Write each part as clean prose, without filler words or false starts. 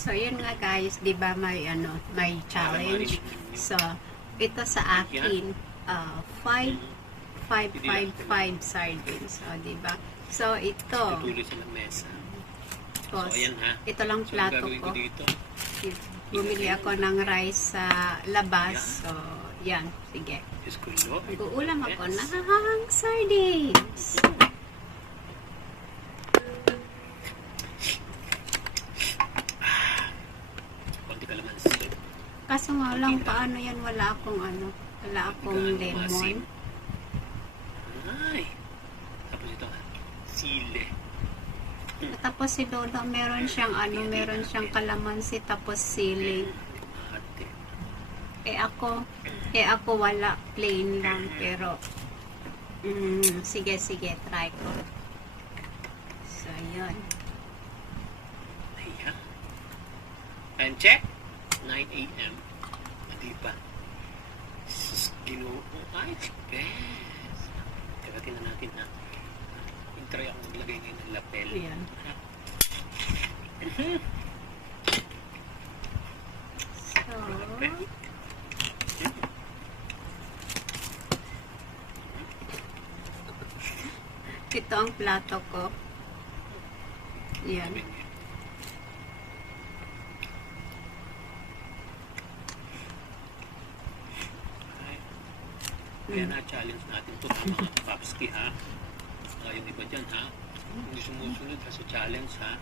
So, yun nga guys, di ba may challenge. So, ito sa akin, 5 sardines. So, di ba? So, ito. Tuloy sa mesa. So, Tapos, ayan ha. ito lang So, plato gagawin ko. ko dito. Bumili ako ng rice sa labas. So, yan. Sige. Iskulo. Mag-uulam ako ng sardines. Konti kalamansi. Kaso nga lang, paano yan? Wala akong lemon. Ay. Tapos ito ha. Sile. Tapos si Dodo, meron siyang kalamansi tapos sili. Ate. Eh ako wala, plain lang, pero sige, try ko. So, yun. Ayan. And check. 9 a.m. Hindi pa. Sus, ginoo. Ay, best. Teka, tingnan natin ha. Try akong maglagay ngayon ng lapel. Ayan. So, ito ang plato ko. Yan. Kaya na-challenge natin ito ng mga papski ha. Saka yung iba dyan ha. Hindi sumusunod ha sa challenge ha.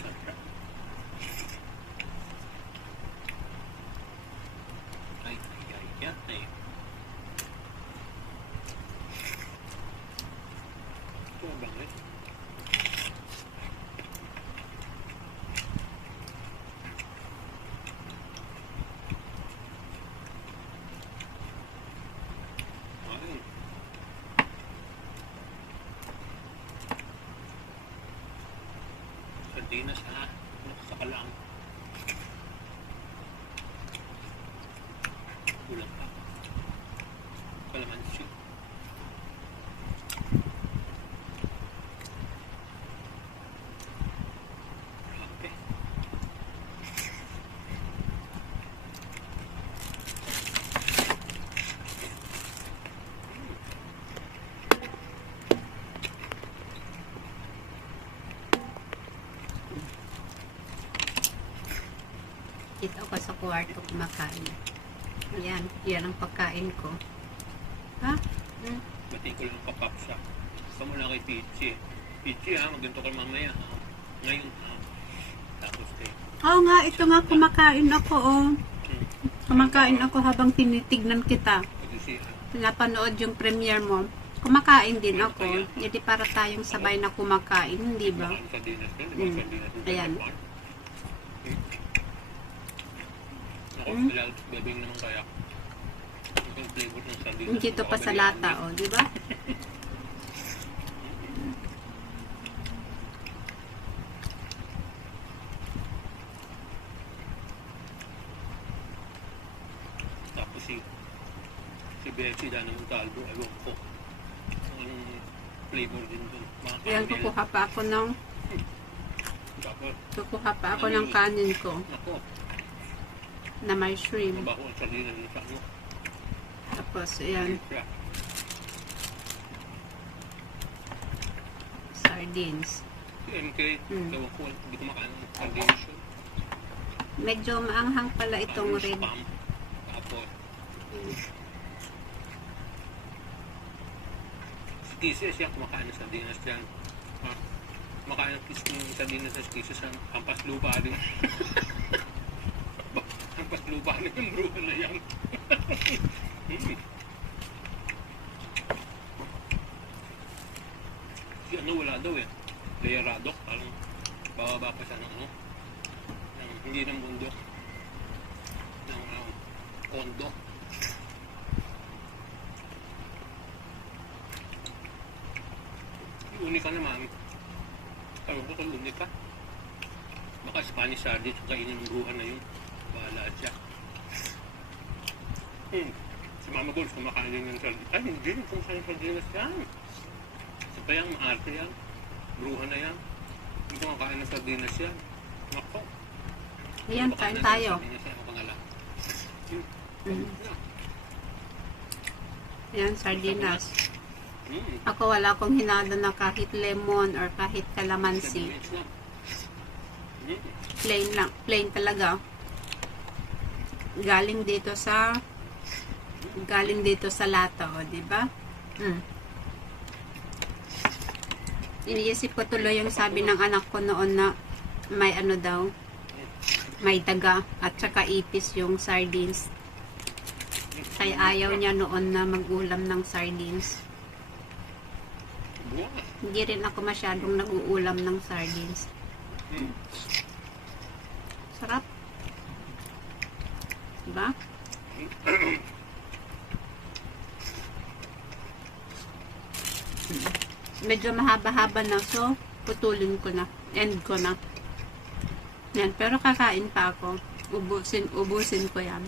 Sarap. Ay. Ito ang bangit. Ay. Sardinas ha. Saka lang. Kulang pa. Kalamansi. Grabe. Dito ako sa kwarto kumakain. Yan ang pagkain ko. Ha? Batiin ko lang papap siya. Gusto mo lang kay Pichi. Pichi ha, magganto ka mamaya ha. Ngayon ha. Tapos Oo nga, ito nga kumakain ako oh. Kumakain ako habang tinitignan kita. pag-isi ha. Napanood yung premiere mo. Kumakain din ako. Hindi para tayong sabay na kumakain, hindi ba? Baka ang sardinas din. Diba sardinas din? Ayan. Ako, gabing naman kaya. Yung flavor ng sardinas. Dito pa sa lata, oh, di ba? Tapos si Betsy daan ng talbo. Ewan ko. Anong flavor din dun. Mga Ayan, caramel. kukuha pa ako ng kanin ko Ako, na may shrimp. mabaho ang sardinas sa ano. Tapos, ayan, Kaya, sardines. si MK, ewan ko, hindi ko makain ng sardinas yun. Medyo maanghang pala itong Parang red. spam. Tapos, si Kisses siya kumakain ng sardinas dyan. Ha? Kumakain ng sardinas sa Kisses ang hampas lupa rin. Hampas lupa rin yung bruha na yan. Si ano wala daw eh. Lea Radok, parang bababa pa siya ng ano. Ng, hindi ng bundok. Ng kondo. Unika naman. Ewan ko kung unika. Baka Spanish sardines, kainin ng bruha na yun. Bahala siya. Si Mama Gols, kumakain din ng sardinas. Ay, hindi. Kung saan sardinas yan. Isa pa yan, maarte yan. Bruha na yan. Hindi kumakain ng sardinas yan. Nako. Ayan, kain tayo. Mm. Ayan, sardinas. Ako wala akong hinalo na kahit lemon or kahit calamansi. Plain lang, plain talaga. Galing dito sa lata, o, di ba? Iniisip ko tuloy yung sabi ng anak ko noon na may ano daw, may daga at saka ipis yung sardines. Kaya ayaw niya noon na mag-ulam ng sardines. Hindi rin ako masyadong nag-uulam ng sardines. Sarap. Diba? Medyo mahaba-haba na, so putulin ko na. End ko na. Yan, pero kakain pa ako. Ubusin ko yan.